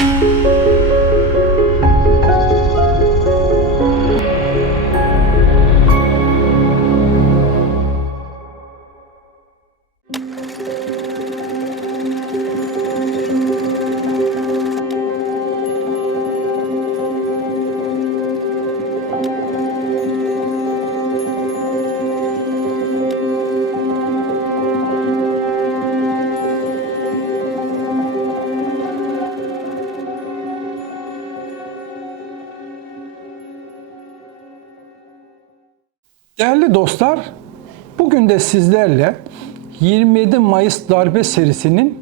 Música Değerli dostlar, bugün de sizlerle 27 Mayıs darbe serisinin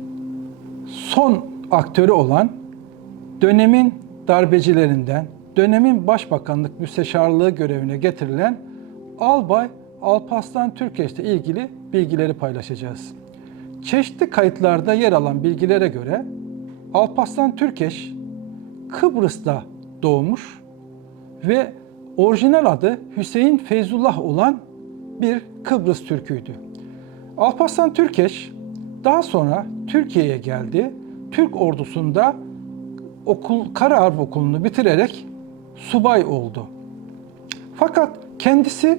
son aktörü olan dönemin darbecilerinden, dönemin başbakanlık müsteşarlığı görevine getirilen Albay Alparslan Türkeş'le ilgili bilgileri paylaşacağız. Çeşitli kayıtlarda yer alan bilgilere göre Alparslan Türkeş Kıbrıs'ta doğmuş ve orijinal adı Hüseyin Feyzullah olan bir Kıbrıs Türküydü. Alparslan Türkeş daha sonra Türkiye'ye geldi. Türk ordusunda okul Kara Harp Okulu'nu bitirerek subay oldu. Fakat kendisi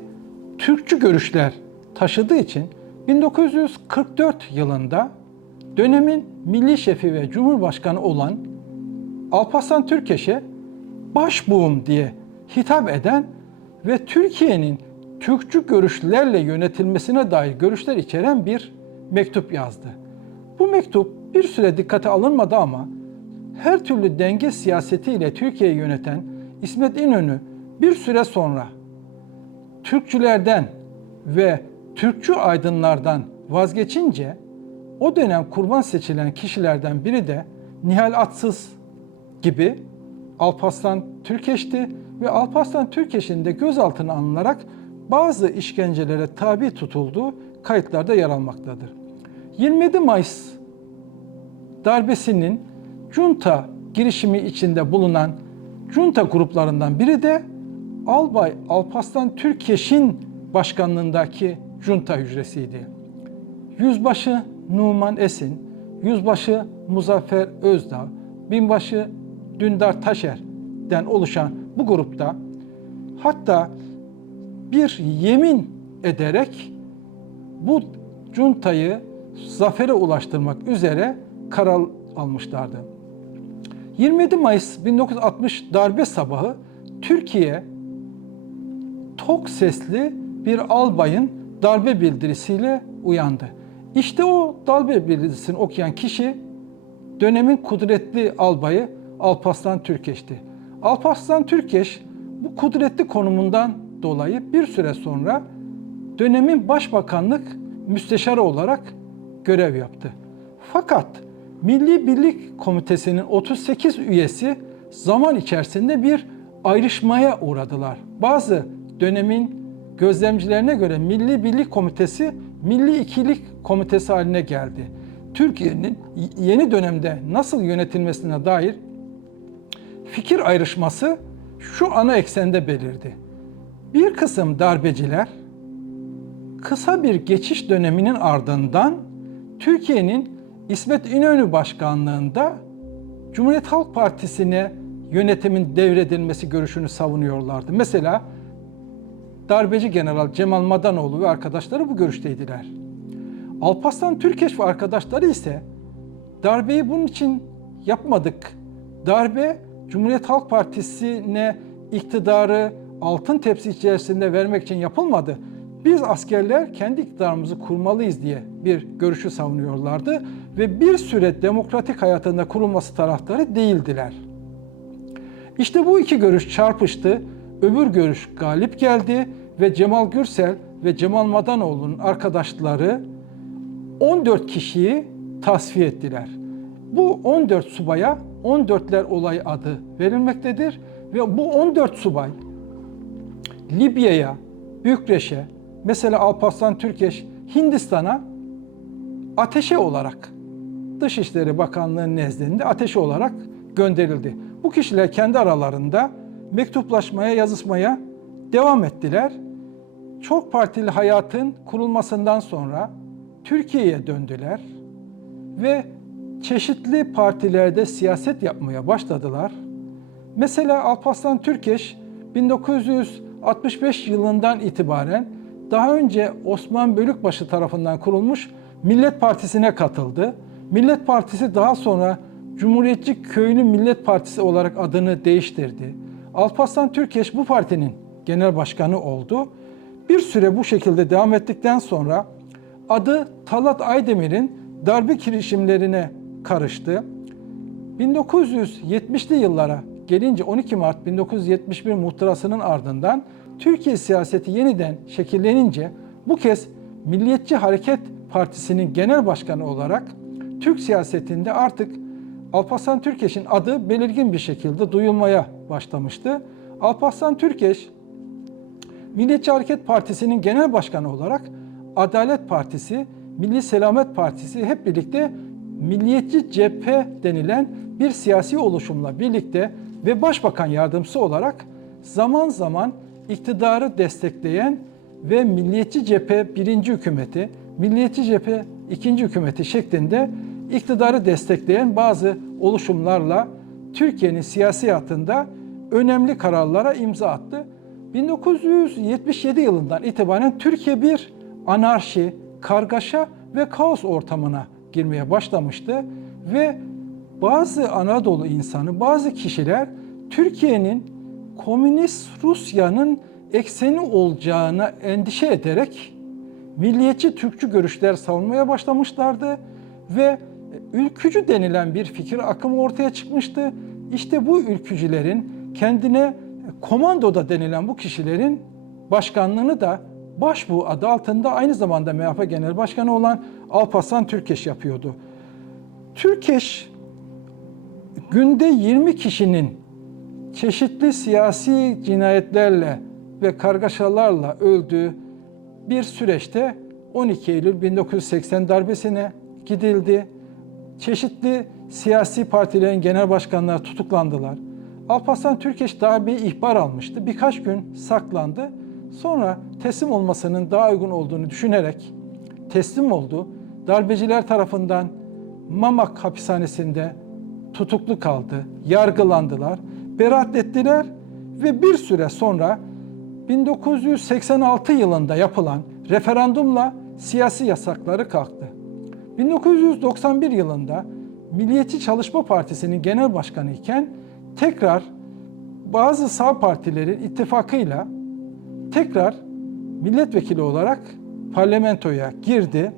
Türkçü görüşler taşıdığı için 1944 yılında dönemin milli şefi ve cumhurbaşkanı olan Alparslan Türkeş'e başbuğum diye hitap eden ve Türkiye'nin Türkçü görüşlerle yönetilmesine dair görüşler içeren bir mektup yazdı. Bu mektup bir süre dikkate alınmadı ama her türlü denge siyasetiyle Türkiye'yi yöneten İsmet İnönü bir süre sonra Türkçülerden ve Türkçü aydınlardan vazgeçince o dönem kurban seçilen kişilerden biri de Nihal Atsız gibi Alparslan Türkeş'ti ve Alparslan Türkeş'in de gözaltına alınarak bazı işkencelere tabi tutulduğu kayıtlarda yer almaktadır. 27 Mayıs darbesinin junta girişimi içinde bulunan junta gruplarından biri de Albay Alparslan Türkeş'in başkanlığındaki junta hücresiydi. Yüzbaşı Numan Esin, Yüzbaşı Muzaffer Özdağ, Binbaşı Dündar Taşer'den oluşan bu grupta hatta bir yemin ederek bu cuntayı zafere ulaştırmak üzere karar almışlardı. 27 Mayıs 1960 darbe sabahı Türkiye tok sesli bir albayın darbe bildirisiyle uyandı. İşte o darbe bildirisini okuyan kişi dönemin kudretli albayı Alparslan Türkeş'ti. Alparslan Türkeş bu kudretli konumundan dolayı bir süre sonra dönemin başbakanlık müsteşarı olarak görev yaptı. Fakat Milli Birlik Komitesi'nin 38 üyesi zaman içerisinde bir ayrışmaya uğradılar. Bazı dönemin gözlemcilerine göre Milli Birlik Komitesi Milli İkilik Komitesi haline geldi. Türkiye'nin yeni dönemde nasıl yönetilmesine dair fikir ayrışması şu ana eksende belirdi. Bir kısım darbeciler kısa bir geçiş döneminin ardından Türkiye'nin İsmet İnönü başkanlığında Cumhuriyet Halk Partisi'ne yönetimin devredilmesi görüşünü savunuyorlardı. Mesela darbeci General Cemal Madanoğlu ve arkadaşları bu görüşteydiler. Alparslan Türkeş ve arkadaşları ise darbeyi bunun için yapmadık. Darbe Cumhuriyet Halk Partisi'ne iktidarı altın tepsi içerisinde vermek için yapılmadı. Biz askerler kendi iktidarımızı kurmalıyız diye bir görüşü savunuyorlardı ve bir süre demokratik hayatında kurulması taraftarı değildiler. İşte bu iki görüş çarpıştı, öbür görüş galip geldi ve Cemal Gürsel ve Cemal Madanoğlu'nun arkadaşları 14 kişiyi tasfiye ettiler. Bu 14 subaya 14'ler olay adı verilmektedir ve bu 14 subay Libya'ya, Bükreş'e, mesela Alparslan Türkeş Hindistan'a ateşe olarak Dışişleri Bakanlığı nezdinde ateşe olarak gönderildi. Bu kişiler kendi aralarında mektuplaşmaya, yazışmaya devam ettiler. Çok partili hayatın kurulmasından sonra Türkiye'ye döndüler ve çeşitli partilerde siyaset yapmaya başladılar. Mesela Alparslan Türkeş 1965 yılından itibaren daha önce Osman Bölükbaşı tarafından kurulmuş Millet Partisi'ne katıldı. Millet Partisi daha sonra Cumhuriyetçi Köylü Millet Partisi olarak adını değiştirdi. Alparslan Türkeş bu partinin genel başkanı oldu. Bir süre bu şekilde devam ettikten sonra adı Talat Aydemir'in darbe girişimlerine karıştı. 1970'li yıllara gelince 12 Mart 1971 muhtırasının ardından Türkiye siyaseti yeniden şekillenince bu kez Milliyetçi Hareket Partisi'nin genel başkanı olarak Türk siyasetinde artık Alparslan Türkeş'in adı belirgin bir şekilde duyulmaya başlamıştı. Alparslan Türkeş Milliyetçi Hareket Partisi'nin genel başkanı olarak Adalet Partisi, Milli Selamet Partisi hep birlikte Milliyetçi Cephe denilen bir siyasi oluşumla birlikte ve Başbakan Yardımcısı olarak zaman zaman iktidarı destekleyen ve Milliyetçi Cephe birinci hükümeti, Milliyetçi Cephe ikinci hükümeti şeklinde iktidarı destekleyen bazı oluşumlarla Türkiye'nin siyasi hayatında önemli kararlara imza attı. 1977 yılından itibaren Türkiye bir anarşi, kargaşa ve kaos ortamına girmeye başlamıştı ve bazı Anadolu insanı, bazı kişiler Türkiye'nin komünist Rusya'nın ekseni olacağına endişe ederek milliyetçi Türkçü görüşler savunmaya başlamışlardı ve ülkücü denilen bir fikir akımı ortaya çıkmıştı. İşte bu ülkücülerin kendine komandoda denilen bu kişilerin başkanlığını da Başbuğ adı altında aynı zamanda MHP Genel Başkanı olan Alparslan Türkeş yapıyordu. Türkeş günde 20 kişinin çeşitli siyasi cinayetlerle ve kargaşalarla öldüğü bir süreçte 12 Eylül 1980 darbesine gidildi. Çeşitli siyasi partilerin genel başkanları tutuklandılar. Alparslan Türkeş daha bir ihbar almıştı. Birkaç gün saklandı. Sonra teslim olmasının daha uygun olduğunu düşünerek teslim oldu. Darbeciler tarafından Mamak hapishanesinde tutuklu kaldı. Yargılandılar. Beraat ettiler ve bir süre sonra 1986 yılında yapılan referandumla siyasi yasakları kalktı. 1991 yılında Milliyetçi Çalışma Partisi'nin genel başkanı iken tekrar bazı sağ partilerin ittifakıyla tekrar milletvekili olarak parlamentoya girdi.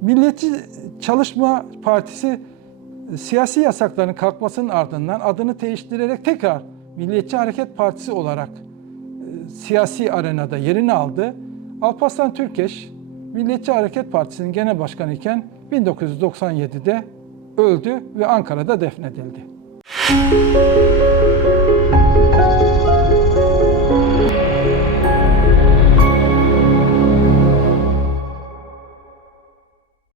Milliyetçi Çalışma Partisi siyasi yasakların kalkmasının ardından adını değiştirerek tekrar Milliyetçi Hareket Partisi olarak e, siyasi arenada yerini aldı. Alparslan Türkeş Milliyetçi Hareket Partisi'nin genel başkanı iken 1997'de öldü ve Ankara'da defnedildi.